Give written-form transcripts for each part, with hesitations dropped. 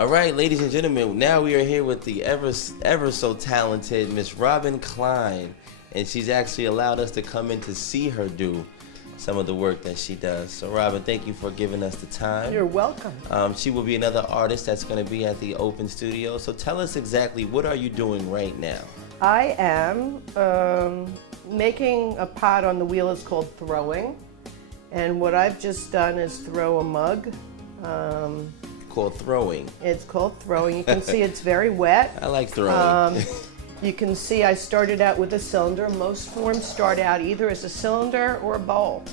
All right, ladies and gentlemen, now we are here with the ever so talented Miss Robin Kline, and she's actually allowed us to come in to see her do some of the work that she does. So Robin, thank you for giving us the time. You're welcome. She will be another artist that's going to be at the Open Studio. So tell us exactly, what are you doing right now? I am making a pot on the wheel. It's called throwing. And what I've just done is throw a mug. Called throwing. It's called throwing. You can see it's very wet. I like throwing. You can see I started out with a cylinder. Most forms start out either as a cylinder or a bowl.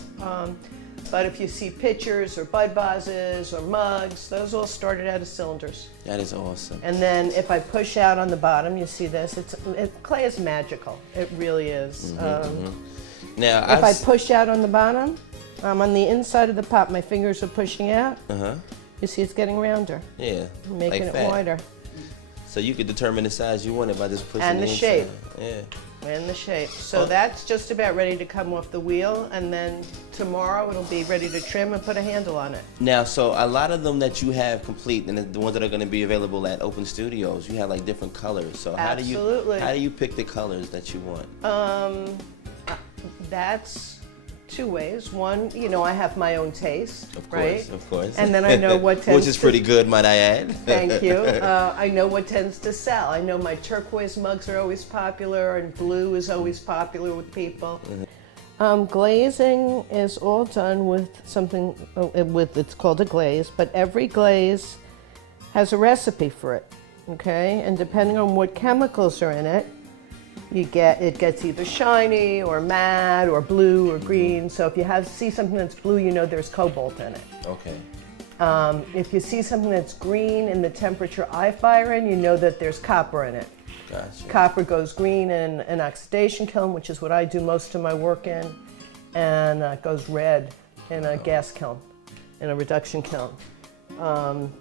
But if you see pitchers or bud vases or mugs, those all started out as cylinders. That is awesome. And then if I push out on the bottom, you see this. Clay is magical. It really is. Now, if I push out on the bottom, on the inside of the pot, my fingers are pushing out. You see it's getting rounder. Yeah. Making like it wider. So you could determine the size you want it by just pushing and the shape. Yeah. And the shape. So that's just about ready to come off the wheel, and then tomorrow it'll be ready to trim and put a handle on it. Now, so a lot of them that you have complete, and the ones that are going to be available at Open Studios, you have like different colors. So how do you pick the colors that you want? That's two ways. One, you know, I have my own taste, of course, right? Of course. And then I know what tends which is pretty good, might I add. Thank you. I know what tends to sell. I know my turquoise mugs are always popular, and blue is always popular with people. Glazing is all done with something, it's called a glaze, but every glaze has a recipe for it, okay? And depending on what chemicals are in it, it gets either shiny or matte or blue or green. So if you see something that's blue, you know there's cobalt in it. Okay. If you see something that's green in the temperature I fire in, you know that there's copper in it. Gotcha. Copper goes green in an oxidation kiln, which is what I do most of my work in, and it goes red in a gas kiln, in a reduction kiln.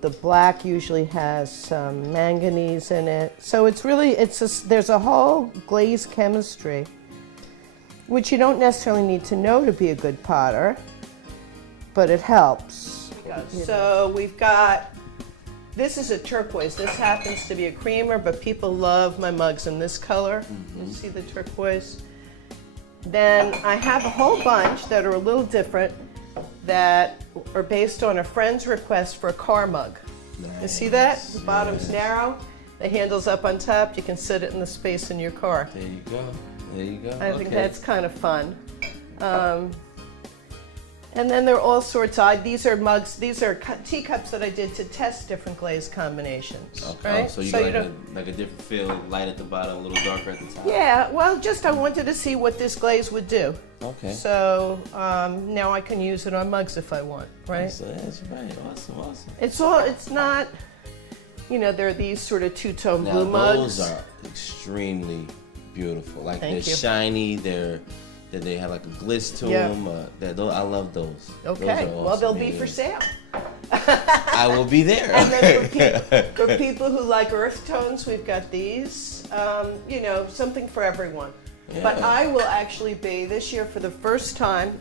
The black usually has some manganese in it. So it's really, there's a whole glaze chemistry, which you don't necessarily need to know to be a good potter, but it helps. So we've got, this is a turquoise. This happens to be a creamer, but people love my mugs in this color. You see the turquoise? Then I have a whole bunch that are a little different, that are based on a friend's request for a car mug. Nice. You see that? The bottom's narrow, the handle's up on top, you can sit it in the space in your car. There you go. There you go. I think that's kind of fun. And then there are all sorts of, these are mugs, these are teacups that I did to test different glaze combinations. Okay. Right? So you got like a different feel, light at the bottom, a little darker at the top. Yeah, well, I wanted to see what this glaze would do. Okay. So now I can use it on mugs if I want, right? That's right. Awesome. It's not, you know, there are these sort of two-tone blue mugs. Those are extremely beautiful. Like Thank you. Shiny, they have like a gliss to them. I love those. Okay, those are awesome. Well, they'll be for sale. I will be there. And then for people who like earth tones, we've got these. You know, something for everyone. Yeah. But I will actually be, this year for the first time,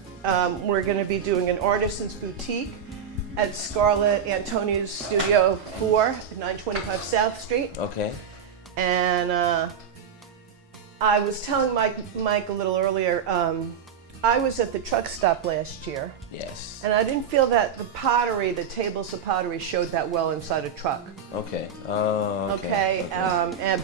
we're going to be doing an artisan's boutique at Scarlett Antonio's Studio 4 at 925 South Street. Okay. And I was telling Mike a little earlier, I was at the truck stop last year. Yes. And I didn't feel that the pottery, the tables of pottery, showed that well inside a truck. Okay. Okay.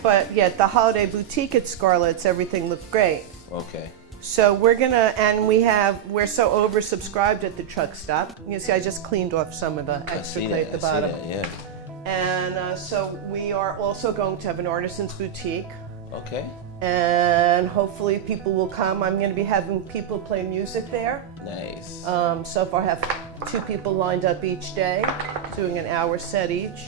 But yeah, the holiday boutique at Scarlett's, everything looked great. Okay. So we're we're so oversubscribed at the truck stop. You see, I just cleaned off some of the extra clay at the bottom. I see that, yeah. And so we are also going to have an artisan's boutique. Okay. And hopefully people will come. I'm going to be having people play music there. Nice. So far I have 2 people lined up each day, doing an hour set each.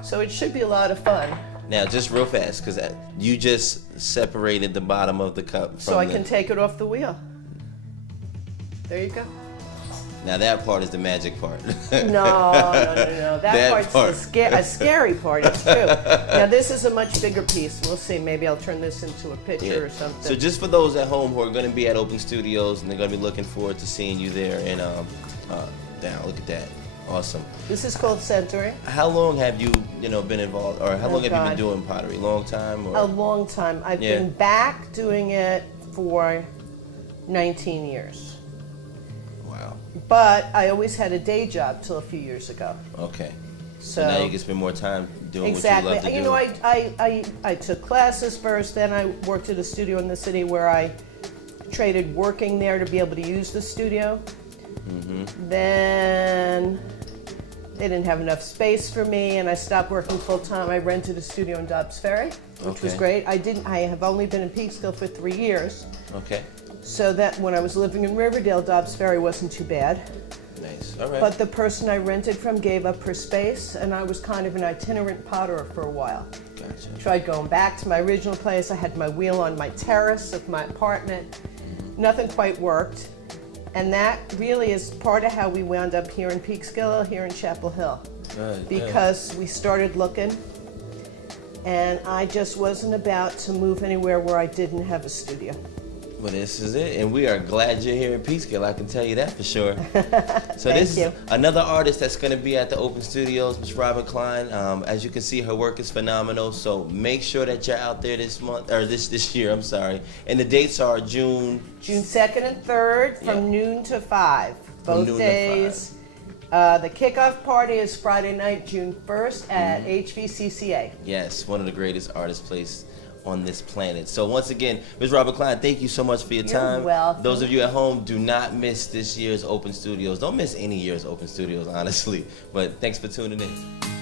So it should be a lot of fun. Now, just real fast, because you just separated the bottom of the cup from so I can take it off the wheel. There you go. Now that part is the magic part. No. That part's a scary part, it's true. Now this is a much bigger piece. We'll see, maybe I'll turn this into a picture or something. So just for those at home who are going to be at Open Studios and they're going to be looking forward to seeing you there, and down, look at that. Awesome. This is called centering. How long have you, been involved, or how long have you God. been doing pottery? Long time? Or? A long time. I've Yeah. been back doing it for 19 years. Wow. But I always had a day job till a few years ago. Okay. So now you can spend more time doing exactly. what you love to do. I took classes first, then I worked at a studio in the city where I traded working there to be able to use the studio. Then they didn't have enough space for me, and I stopped working full time. I rented a studio in Dobbs Ferry, which was Okay. great. I have only been in Peekskill for 3 years, Okay. so that when I was living in Riverdale, Dobbs Ferry wasn't too bad. Nice. All right. But the person I rented from gave up her space, and I was kind of an itinerant potter for a while. Gotcha. Tried going back to my original place. I had my wheel on my terrace of my apartment. Nothing quite worked. And that really is part of how we wound up here in Peekskill, here in Chapel Hill. Good. Because we started looking, and I just wasn't about to move anywhere where I didn't have a studio. Well, this is it, and we are glad you're here in Peekskill. I can tell you that for sure. So Thank this you. is another artist that's going to be at the Open Studios, Miss Robin Kline. As you can see, her work is phenomenal. So make sure that you're out there this month, or this year. I'm sorry. And the dates are June 2nd and 3rd from noon to 5, both noon to days. The kickoff party is Friday night, June 1st at HVCCA. Yes, one of the greatest artist places on this planet. So once again, Ms. Robin Kline, thank you so much for your You're time. welcome. Those of you at home, do not miss this year's Open Studios. Don't miss any year's Open Studios, honestly. But thanks for tuning in.